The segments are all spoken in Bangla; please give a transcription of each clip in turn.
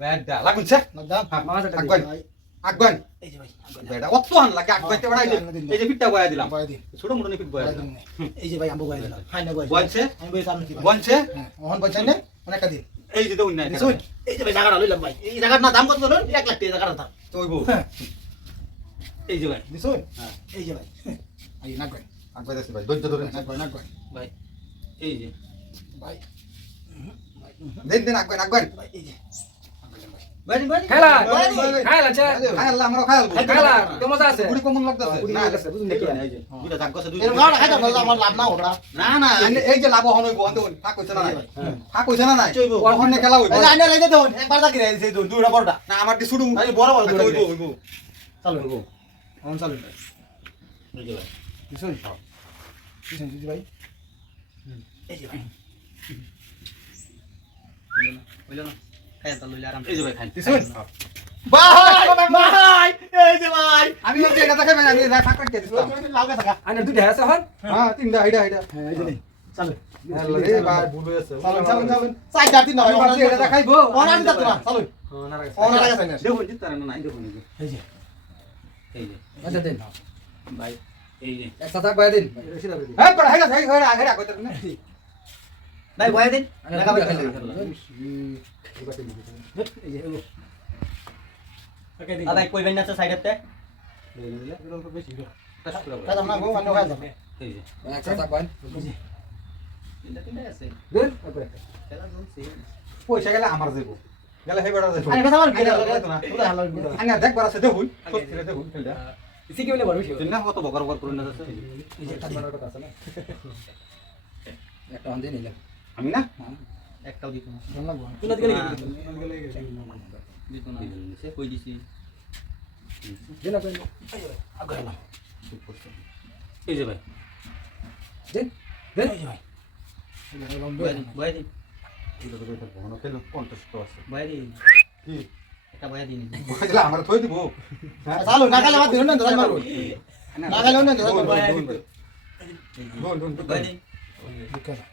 বেডা মাছ একটা আগুন। এই যে ভাই বেডা অত আন লাগে তে এই যে পিঠটা বয়া দিলাম। বয়া দিন। ছোট মোটো পিঠ বয়া বয়া দিলাম এই যে ভাই আমবো বয়া দিলাম। হাই না বয়া বলছে আমি বয়া সামনে কি বলছে হ্যাঁ ওহন না? অনেক দিন। এই যে নাই এই যে ভাই জায়গাটা লইলাম ভাই। এই না দাম কত 1 লাখ টাকা জায়গার দাম। হ্যাঁ। এই যে ভাই। দিছুন? হ্যাঁ। এই যে ভাই। এই না কই আগুন দেছি ভাই। ধৈর্য ধরে না কই না কই ভাই এই যে। ভাই। দেন দেন আগুন আগুন ভাই এই যে। খেলা। খাইলা চা আল্লাহ আমরা আলবো খেলা কেমন আছে। বুড়ি কমন লাগতাছে। না লাগতাছে, বুঝুন দেখি। না, এই যে। দুইটা দাগ গছে দুই গাড়া আমার লাভ না ওটা না না। এই- এই যে লাভ হন হইব হন থাক কইছে না নাই? হ্যাঁ। থাক কইছে না নাই? চইবো। ওখানে খেলা হইব। এই যে লাইতে দেন একবার দা কিরে এই দুই দুইটা বড়টা না আমার দি শুরু আরে বড় বড় দুইটা হইব। কিরে। চালু হইব। অন চালু। এই যে ভাই। দিছুন দিছুন দিদি ভাই। এই যে ভাই। হইল না। খাই তা লইলে আরাম এই যে ভাই খাই ভাই ভাই এই যে ভাই। আমি বলছি এটা দেখাই আমি এটা থাক রাখতে দিতাম। লাগা থাকা। আনে দুইটা আছে হ্যাঁ তিনটা আইডা আইডা হ্যাঁ এই যে চালু। ভাই। চালু চালু চালু। আমি চালু। হ্যাঁ এই যে। এই যে। এই যে। আচ্ছা দেন। ভাই এই যে। এক সাথে বাইরে দিন। হ্যাঁ পড়া হেডা হেডা কইতে না? ভাই বয়া দিন? লাগা ভাই। খেলা আদাই সাইডতে সাথে বাইন আছে চলছে পয়সা গেলে আমার দেব। গেলে হে বেড়া দেব। আরে কথা বল পুরো হালা আইনা আছে দেখুন। সত্যি রে দেখুন খেলটা। ইসি কেমনে বড় তুই না কত বকর বকর করে না যাচ্ছে এই যে একটা কথা আছে না একটা অন নিলাম। আমি না একটাও দিত না জানা গো তুই না দিলে দিত না সে কই দিছি দেন আপনি আগে না এই যে ভাই দেন দেন এই যে ভাই বয় দিন বয় দিন এটা তো এটা বহন খেলো কন্টেস্ট তো আছে বয় দিন কি একটা বয় দিন আমরা থই দিব হ্যাঁ না বাদ গেলে দোন কই হ্যাঁ বয় দিন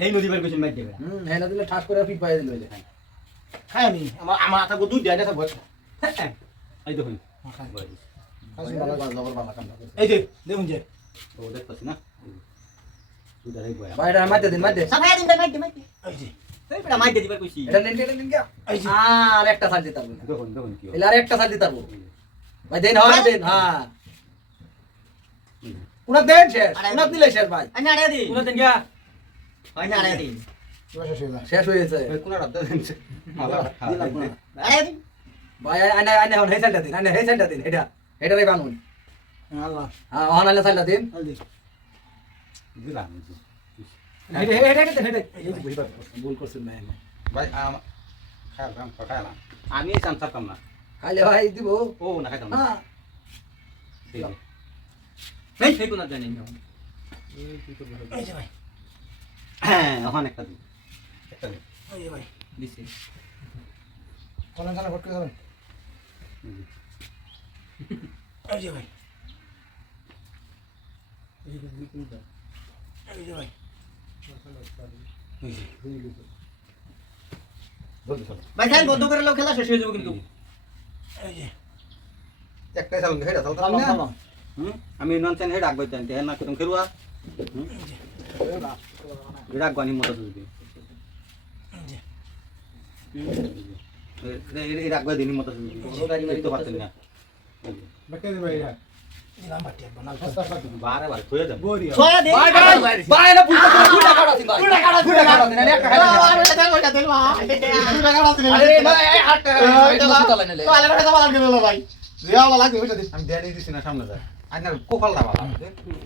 এই নদী বার কইছেন মাইট দেবে হুম হেলা দিলে ঠাস করে পাই দিন ভাই খাই আমি আমার আমার আটা গো দুধ দেয় না বল এই দেখুন। এই যে দেখুন যে। ও দেখতাছি না। মাইতে দিন মাইতে সাফাই দিন এই যে। একটা সাল দিতে পারব ভাই দেন হয় দেন হ্যাঁ। পুরা দেন শেষ পুরা দিলে শেষ ভাই। দিন দেন গিয়া। হয় না আড়াই দিন। শেষ হয়ে যায়। শেষ হয়েছে কোন রাত না ভাই আনে আনে হন হেই সালটা দিন আনে হেই সালটা দিন এটা এটারই বানুন। আল্লাহ। হ্যাঁ হন আলে সালটা দিন। দিলাম। এটা এটা এটা এটা এই যে বুঝবা ভুল করছেন ভাই ভাই আম খাইলাম খাম খাইলাম আমি চান থাকতাম না। খাইলে ভাই দিব। ও না খাইতাম না। হ্যাঁ। এই যে। এই সেই কোন জানি না এই যে ভাই। হ্যাঁ ওখানে একটা দিন। একটা দিন। এই ভাই দিছি। চলেন চলেন ভোট করে যাবেন এই যে ভাই। এই যে ভাই ভাই খেল বন্ধ করে লাও খেলা শেষ হয়ে যাবে কিন্তু। এই যে। একটাই চালুন হেডা চালতাম না? হুম? আমি নন চেন হেড আগবাই তেন তেন না কিতম খেরুয়া হুম? বিরাট গানি মত যদি এর আগবাই দিনি মত যদি পারতেন না। দিলাম বাটি বারে বারে থয়ে ছয় না ভাই একটা আরে ভাই এই এটা ভাই আমি দিছি না সামনে যায় আইনার কোপাল দাবা